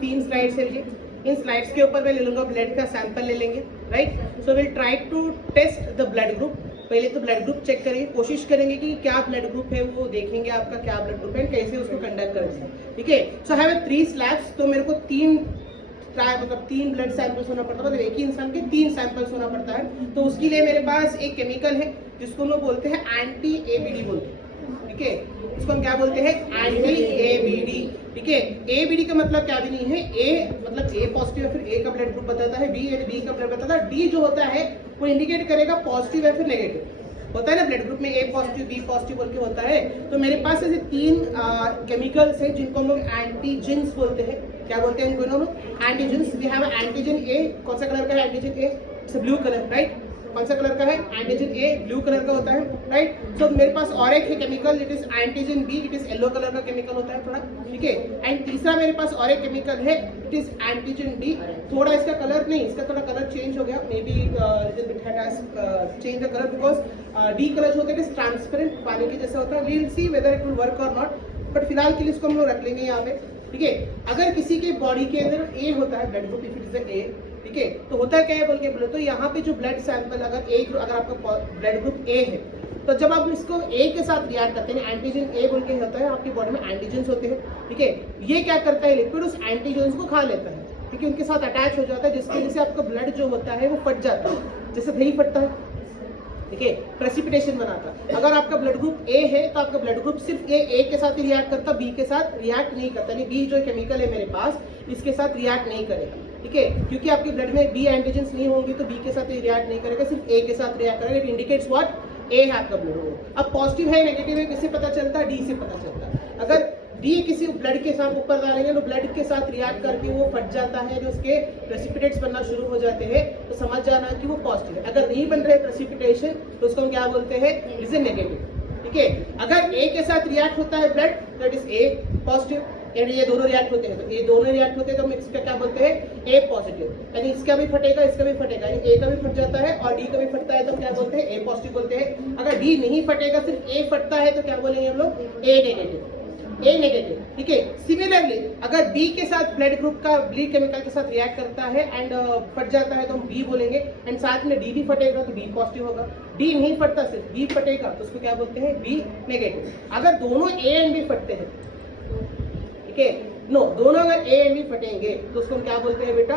3 slides है। इन slides के ऊपर मैं ले लूंगा ब्लड का सैंपल ले लेंगे, right. So will try to test the blood group. पहले तो ब्लड ग्रुप चेक करेंगे, कोशिश करेंगे कि क्या ब्लड ग्रुप है वो देखेंगे आपका क्या ब्लड ग्रुप है, कैसे उसको कंडक्ट करेंगे, ठीक है। सो हैव 3 स्लैब्स, तो मेरे को 3 ब्लड सैंपल्स होना पड़ता है, मतलब एक ही इंसान के 3 सैंपल्स होना पड़ता है। तो उसके लिए मेरे पास एक केमिकल है जिसको हम लोग बोलते हैं एंटी एबीडी बोलते हैं, ठीक है। इसको हम क्या बोलते हैं, एंटी एबीडी, ठीक है। एबीडी का मतलब क्या भी नहीं है, ए मतलब ए पॉजिटिव है, फिर ए का ब्लड ग्रुप बताता है, बी यानी बी का ब्लड बताता है, डी जो होता है वो इंडिकेट करेगा पॉजिटिव है फिर नेगेटिव होता है ना। ब्लड ग्रुप में ए पॉजिटिव बी पॉजिटिव बोल के होता है। तो मेरे पास ऐसे 3 केमिकल्स हैं जिनको हम लोग एंटीजेंस बोलते हैं। क्या बोलते हैं इनको हम लोग, antigens. We have antigen A, कौन सा कलर का है antigen A, it's blue colour, right. कौन सा कलर का है एंटीजन ए, ब्लू कलर का होता है, राइट। सो मेरे पास और एक है chemical, it is antigen B, it is yellow colour का केमिकल होता है थोड़ा, ठीक है। एंड तीसरा मेरे पास और एक केमिकल है, इट इज एंटीजन डी। थोड़ा इसका कलर नहीं, इसका थोड़ा कलर चेंज हो गया, may be little bit has change the colour because D colour जो होता है इट इज ट्रांसपेरेंट, पानी के जैसा होता है। We will see whether it will work और नॉट, बट फिलहाल के लिए इसको हम लोग रख लेंगे यहाँ पे, ठीक है। अगर किसी के बॉडी के अंदर ए होता है, blood group if it is a, ठीक है, तो होता क्या है बोल के बोले तो यहाँ पे जो ब्लड सैंपल अगर आपका ब्लड ग्रुप ए है, तो जब आप इसको ए के साथ रिएक्ट करते हैं, एंटीजन ए बोल के होता है, आपकी बॉडी में एंटीजेंस होते हैं, ठीक है। ये क्या करता है, लिक्विड उस एंटीजेंस को खा लेता है, ठीक है, उनके साथ अटैच हो जाता है, जिसकी वजह से आपका ब्लड जो होता है वो फट जाता है, जैसे दही फटता है, ठीक है, प्रेसिपिटेशन बनाता है। अगर आपका ब्लड ग्रुप ए है तो आपका ब्लड ग्रुप सिर्फ ए के साथ ही रिएक्ट करता, बी के साथ रिएक्ट नहीं करता, नहीं बी जो केमिकल है मेरे पास इसके साथ रिएक्ट नहीं करेगा, ठीक है, क्योंकि आपके ब्लड में बी एंटीजेंस नहीं होंगे तो बी के साथ रिएक्ट नहीं करेगा, सिर्फ ए के साथ रिएक्ट करेगा। इट इंडिकेट्स व्हाट, ए है आपका ब्लड ग्रुप। अब पॉजिटिव है नेगेटिव है किससे पता चलता है, डी से पता चलता है। अगर डी किसी ब्लड के साथ ऊपर डालेंगे तो ब्लड के साथ रिएक्ट करके वो फट जाता है, जो उसके प्रेसिपिटेट्स बनना शुरू हो जाते हैं, तो समझ जाना कि वो पॉजिटिव है। अगर नहीं बन रहे प्रेसिपिटेशन तो उसको हम क्या बोलते हैं, इज ए नेगेटिव, ठीक है। अगर ए के साथ रिएक्ट होता है blood, that is a positive, यानी ये दोनों रिएक्ट होते हैं, तो ये दोनों रिएक्ट होते हैं तो हम इसका क्या बोलते हैं, ए पॉजिटिव, यानी इसका भी फटेगा इसका भी फटेगा, यानी ए का भी फट जाता है और डी का भी फटता है तो क्या बोलते हैं, ए पॉजिटिव बोलते हैं। अगर डी नहीं फटेगा सिर्फ ए फटता है तो क्या बोलेंगे हम लोग, ए नेगेटिव, ए नेगेटिव, ठीक है। सिमिलरली अगर बी के साथ ब्लड ग्रुप का ब्लड केमिकल के साथ रिएक्ट करता है एंड फट जाता है तो हम बी बोलेंगे, एंड साथ में डी भी फटेगा तो बी पॉजिटिव होगा। डी नहीं फटता सिर्फ बी फटेगा तो उसको क्या बोलते हैं, बी नेगेटिव। अगर दोनों ए एंड बी फटते हैं, ठीक है, नो दोनों अगर ए एंड बी फटेंगे तो उसको हम क्या बोलते हैं बेटा,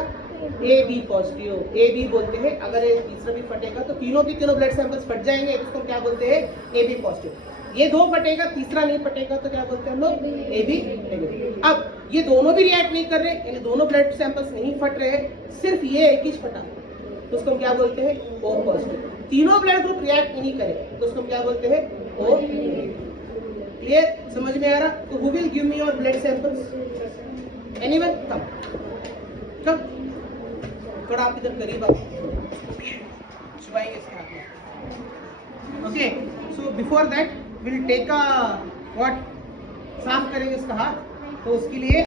A B positive, A B बोलते हैं। अगर ये तीसरा भी फटेगा तो तीनों ब्लड सैंपल्स फट जाएंगे तो उसको क्या बोलते हैं, ए बी पॉजिटिव। ये 2 फटेगा तीसरा नहीं फटेगा तो क्या बोलते हैं हम लोग, ए बी नेगेटिव। अब ये दोनों भी रिएक्ट नहीं कर रहे, यानी दोनों ब्लड सैंपल्स नहीं फट रहे हैं, सिर्फ ये एक ही फटा तो उसको हम क्या बोलते हैं, ओ पॉजिटिव। तीनों ब्लड ग्रुप रिएक्ट नहीं करे तो उसको हम क्या बोलते हैं, ओ नेगेटिव। क्लियर, समझ में आ रहा? तो who will give me your blood samples, anyone, come थोड़ा आप इधर करीब आओ, छुपाएंगे इसके हाथ में। Okay, so before that will take a what, साफ करेंगे इसका हाथ, तो उसके लिए